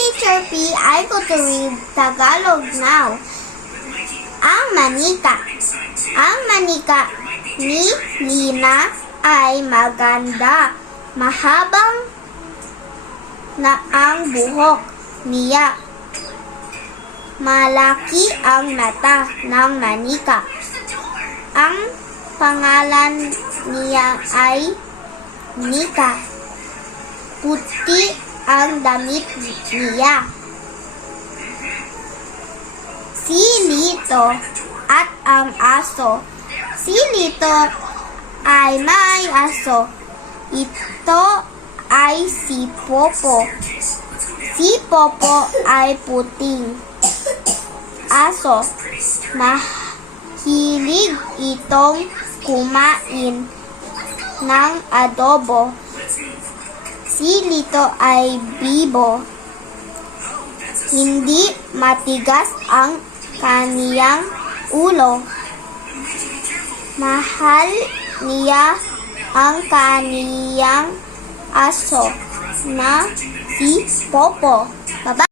Teacher P. I go to read Tagalog now. Ang manika. Ang manika ni Lina ay maganda. Mahabang na ang buhok niya. Malaki ang mata ng manika. Ang pangalan niya ay Nika. Puti ang damit niya. Si Lito at ang aso. Si Lito ay may aso. Ito ay si Popo. Si Popo ay puting aso. Mahilig itong kumain ng adobo. Si Lito ay bibo. Hindi matigas ang kaniyang ulo. Mahal niya ang kaniyang aso na si Popo. Bye-bye.